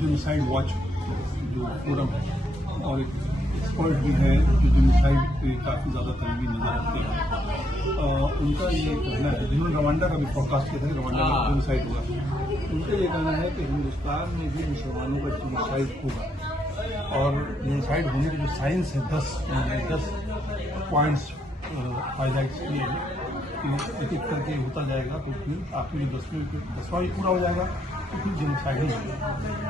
Genocide watch जो forum है और एक एक्सपर्ट भी है जो जेनोसाइड पे काफ़ी ज़्यादा तनवी नजर रखते हैं, उनका ये कहना है, जिन्होंने रवांडा का भी पॉडकास्ट किया था, रवांडा में जेनोसाइड हुआ, उनका ये कहना है कि हिंदुस्तान में भी मुसलमानों का जेनोसाइड होगा और जेनोसाइड होने की जो साइंस है 10 पॉइंट्स हाईलाइट्स किए हैं कि एक एक करके होता जाएगा, तो फिर आखिर 10वां भी पूरा हो जाएगा तो फिर जेनोसाइड ही होगा।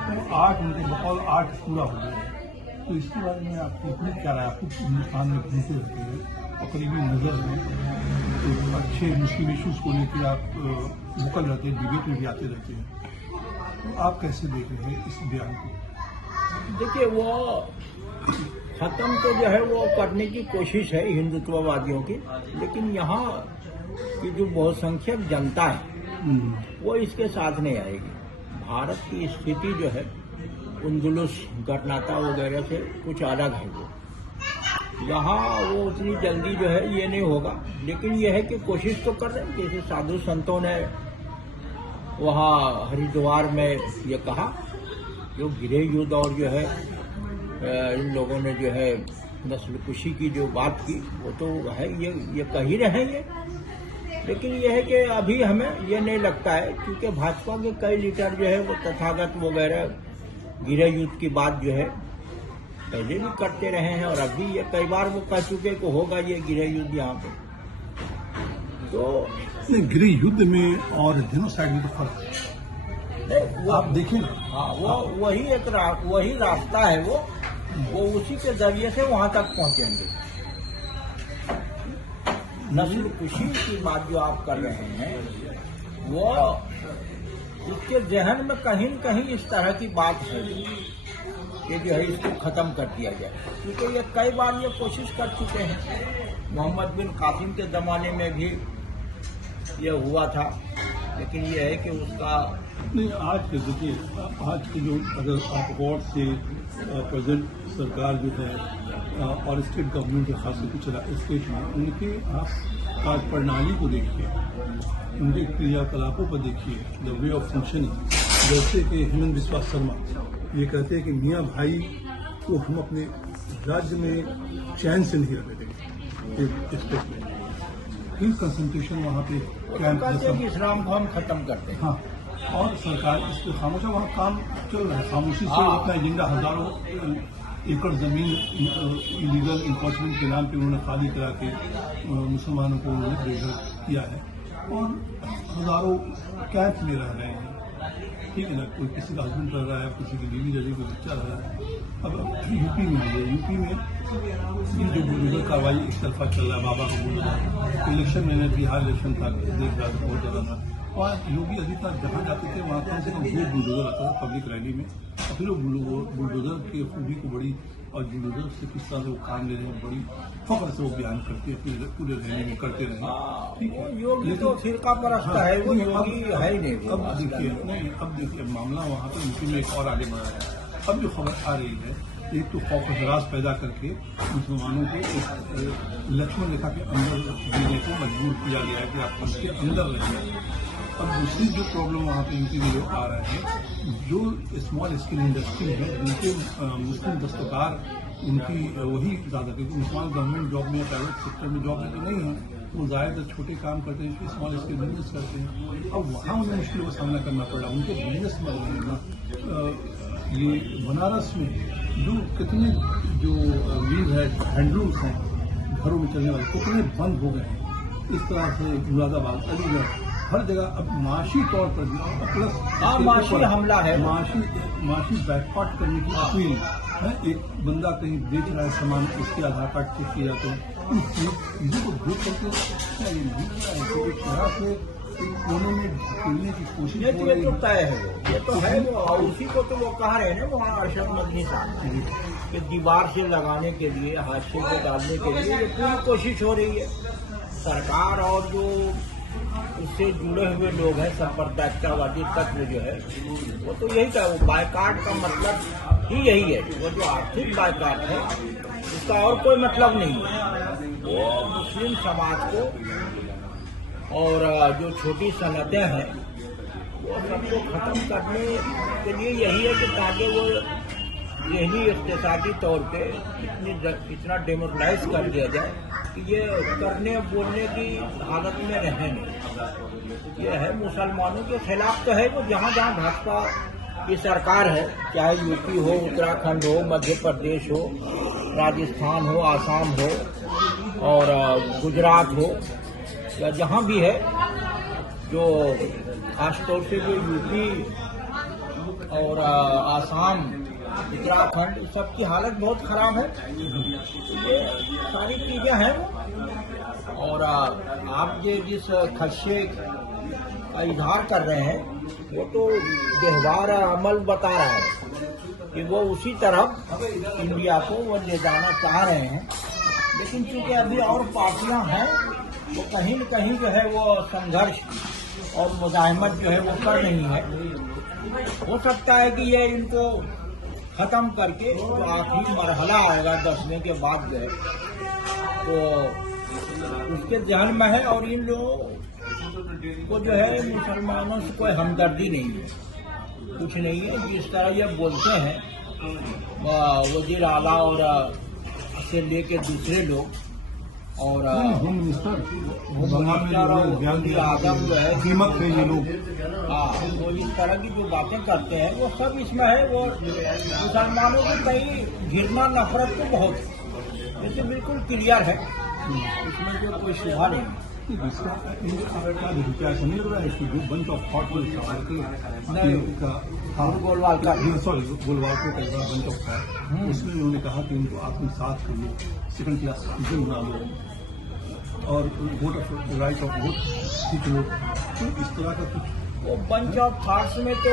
तो 8 उनके बकौल 8 पूरा हो गया। तो इसके बारे में आपकी इतनी क्या राय? आपको हिंदुस्तान में घूमते रहते हैं और करीबी नज़र में तो अच्छे मुस्लिम इशूज़ को लेकर आप मुकल रहते हैं, डिबेट में भी आते रहते हैं, तो आप कैसे देख रहे हैं इस बयान को? देखिए, वो खत्म तो जो है वो करने की कोशिश है हिंदुत्ववादियों की, लेकिन यहाँ की जो बहुसंख्यक जनता है वो इसके साथ नहीं आएगी। भारत की स्थिति जो है उंदुलुस, गरनाता वगैरह से कुछ अलग है। वो यहाँ वो उतनी जल्दी जो है ये नहीं होगा, लेकिन ये है कि कोशिश तो कर रहे हैं। जैसे साधु संतों ने वहाँ हरिद्वार में ये कहा, जो गृह युद्ध और जो है इन लोगों ने जो है नस्लकुशी की जो बात की, वो तो है, ये कह ही रहे हैं ये। लेकिन ये है कि अभी हमें ये नहीं लगता है, क्योंकि भाजपा के कई लीडर जो है वो तथागत वगैरह गृह युद्ध की बात जो है पहले भी करते रहे हैं, और अभी ये कई बार वो कह चुके कि होगा ये गृह युद्ध यहाँ पे। तो गृह युद्ध में और जेनोसाइड में तो फर्क है, वो आप देखें। हाँ, वो वही रास्ता है, वो उसी के जरिए से वहां तक पहुंचेंगे। नस्लकुशी की बात जो आप कर रहे हैं, वो उसके जहन में कहीं न कहीं इस तरह की बात है कि जो है इसको खत्म कर दिया जाए, क्योंकि ये कई बार ये कोशिश कर चुके हैं। मोहम्मद बिन कासिम के ज़माने में भी ये हुआ था, लेकिन ये है कि उसका नहीं, आज के देखिए, आज के जो अगर आप गौर से प्रेजेंट सरकार जो है और स्टेट गवर्नमेंट के खास कुछ स्टेट में उनके आप कार्य प्रणाली को देखिए, उनके क्रियाकलापों पर देखिए, द वे ऑफ फंक्शनिंग। जैसे कि हेमंत बिस्वा शर्मा ये कहते हैं कि मियाँ भाई को हम अपने राज्य में चैन से नहीं रहने देंगे। एक स्टेट में फिर कंसंट्रेशन वहाँ पे कैंप इस्लाम को हम खत्म करते हैं। हाँ, और सरकार इस पर खामोशा वहाँ काम चल रहा है, खामोशी से अपना एजेंडा, हजारों एकड़ जमीन इलीगल इंक्रोचमेंट के नाम पे उन्होंने खाली करा के मुसलमानों को उन्होंने बेघर किया है और हजारों कैंप में रह रहे हैं। ठीक है ना, कोई किसी का हस्बैंड रह रहा है, किसी की बीवी रह रही है, कोई बच्चा रह रहा है। अब यूपी में है, यूपी में ये जो बुलडोजर कार्रवाई एक तरफा चल रहा है, बाबा का बुलडोजर, इलेक्शन में बिहार इलेक्शन था, देख रहा था, बहुत ज़्यादा था, और योगी आदित्यनाथ जहाँ जाते थे वहाँ कम से कम 2 बुलडोजर आता था पब्लिक रैली में, और फिर वो बुलडोजर की खूबी को बड़ी और बुलडोजर से किस तरह से वो काम ले रहे हैं, बड़ी फख्र से वो बयान करते हैं, पूरे रैली में करते रहे। ठीक है, योगी तो फिरका परस्त है, वो योगी है ही नहीं। अब देखिए मामला वहाँ पर यूपी में एक और आगे बढ़ा है। अब जो खबर आ रही है, एक तो खौफ हरास पैदा करके मुसलमानों को एक लक्ष्मण रेखा के अंदर जीने को मजबूर किया गया है कि आप उसके अंदर रहिए। अब दूसरी जो प्रॉब्लम वहाँ पे यूपी में जो आ रहा है, जो स्मॉल स्केल इंडस्ट्री है, जिनके मुस्लिम दस्तकार उनकी वही ज़्यादा, क्योंकि मुसलमान गवर्नमेंट जॉब में, प्राइवेट सेक्टर में जॉब में तो नहीं है, वो ज़्यादातर छोटे काम करते हैं, स्मॉल स्केल बिजनेस करते हैं। अब वहाँ उन्हें मुश्किलों का सामना करना पड़ रहा है, उनके बिजनेस मर रहे हैं ना। ये बनारस में जो कितने जो वीज है, हैंडलूम्स हैं घरों में चलने वाले, कितने बंद हो गए हैं। इस तरह से मुरादाबाद, अलीगढ़, हर जगह अब माशी तौर पर भी, प्लस माशी हमला है, माशी बैकआउट करने की अपील है। एक बंदा कहीं बेच रहा है सामान, उसके आधार कार्ड चेक किए जाते हैं, इन चीज़ों को देख करके क्या ये नहीं रहा है कि एक तरह से कोने में ढकेलने की कोशिश हो रही है। ये तो तय है, ये तो है वो, और उसी को तो वो कह रहे हैं ना वहाँ अरशद मदनी साहब कि दीवार से लगाने के लिए, हादसे को डालने के लिए ये पूरी कोशिश हो रही है। सरकार और जो उससे जुड़े हुए लोग हैं, सांप्रदायिकतावादी तत्व जो है, वो तो यही था, वो बायकाट का मतलब ही यही है। वो जो आर्थिक बायकाट है उसका और कोई मतलब नहीं है। वो मुस्लिम समाज को और जो छोटी सनतें हैं वो सबको को खत्म करने के लिए यही है कि ताकि वो जहनी इक़्तिसादी तौर पे इतना डेमोरलाइज कर दिया जाए कि ये करने बोलने की हालत में रहें नहीं। ये है मुसलमानों के खिलाफ तो है वो जहाँ जहाँ भाजपा की सरकार है, चाहे यूपी हो, उत्तराखंड हो, मध्य प्रदेश हो, राजस्थान हो, आसाम हो और गुजरात हो या जहाँ भी है, जो खासतौर से जो यूपी और आसाम, उत्तराखंड सबकी हालत बहुत खराब है। ये सारी चीजें हैं और आप ये जिस खदशे का इजहार कर रहे हैं वो तो व्यवहार अमल बता रहा है कि वो उसी तरफ इंडिया को वो ले जाना चाह रहे हैं, लेकिन चूंकि अभी और पार्टियां हैं वो कहीं न कहीं जो है वो संघर्ष और मुजाहिमत जो है वो कर रही है। हो सकता है कि ये इनको खत्म करके जो आखिरी मरहला आएगा 10वें के बाद जो है तो उसके ध्यान में है और इन लोगों को जो है मुसलमानों से कोई हमदर्दी नहीं है, कुछ नहीं है। जिस तरह ये बोलते हैं वजीर आला और से लेके दूसरे लोग और होम मिनिस्टर आजम जो है कीमत है ये लोग। हाँ, वो इस तरह की जो बातें करते हैं वो सब इसमें है। वो मुसलमानों की कहीं घृणा नफरत तो बहुत है, लेकिन बिल्कुल क्लियर है, इसमें जो कोई शुभा नहीं है। क्या ऐसा नहीं लग रहा है कि जो बंच ऑफ थॉट गोलवाल का सॉरी गोलवाल का बंच ऑफ थॉट, उसमें उन्होंने कहा कि उनको आत्मसात कर लो, सेकंड क्लास सिटीजन बना लो और vote of right of vote सीख लो, तो इस तरह का कुछ। वो बंच ऑफ थॉट्स में तो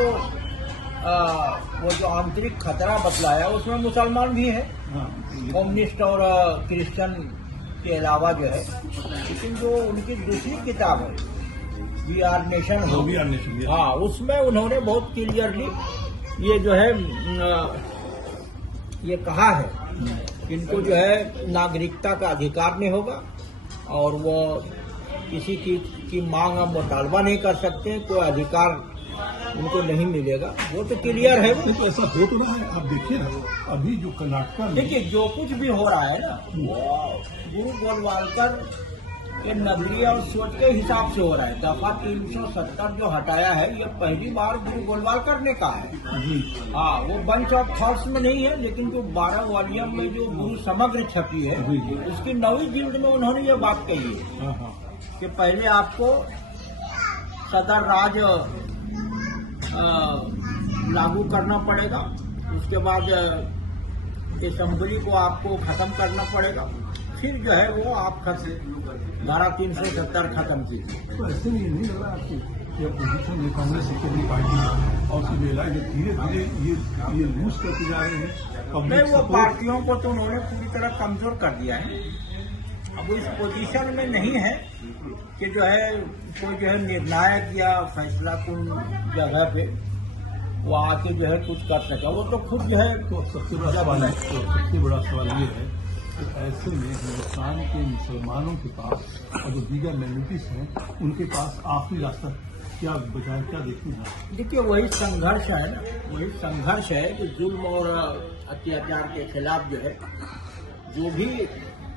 वो जो आंतरिक खतरा बतलाया उसमें मुसलमान भी है, कम्युनिस्ट और क्रिश्चियन के अलावा जो है, लेकिन जो उनकी दूसरी किताब है वी आर नेशन हो, हाँ, उसमें उन्होंने बहुत क्लियरली ये जो है ये कहा है कि इनको जो है नागरिकता का अधिकार नहीं होगा और वो किसी की मांग हम मुतालबा नहीं कर सकते, कोई अधिकार उनको नहीं मिलेगा। वो तो क्लियर है। तो ऐसा हो तो रहा है, आप देखिए ना अभी जो कर्नाटक में देखिए जो कुछ भी हो रहा है ना वो गुरु गोलवालकर के नजरिए और सोच के हिसाब से हो रहा है। दफा 370 जो हटाया है ये पहली बार गुरु गोलवालकर ने कहा है जी। हाँ, वो बंच ऑफ थॉट्स में नहीं है, लेकिन जो 12 वॉल्यूम में जो गुरु समग्र छपी है उसकी 9वीं जिल्द में उन्होंने ये बात कही है कि पहले आपको सदर राज लागू करना पड़ेगा, उसके बाद असेंबली को आपको खत्म करना पड़ेगा, फिर जो है वो आप धारा 370 खत्म कीजिए। तो ऐसे नहीं लग रहा आपको कि अपोजिशन में कांग्रेस अपनी पार्टी और धीरे धीरे ये लूज करते जा रहे हैं। नहीं, वो पार्टियों को तो उन्होंने पूरी तरह कमजोर कर दिया है। अब वो इस पोजीशन में नहीं है कि जो है कोई जो है निर्णायक या फैसला कुन जगह पे वो आके जो है कुछ कर सके, वो तो खुद जो है। तो सबसे बड़ा सवाल ये है कि ऐसे में हिंदुस्तान के मुसलमानों के पास और जो दीगर माइनॉरिटीज हैं उनके पास आखिरी रास्ता क्या बचा, क्या देखते हैं? देखिए वही संघर्ष है ना, वही संघर्ष है कि जुल्म और अत्याचार के खिलाफ जो है जो भी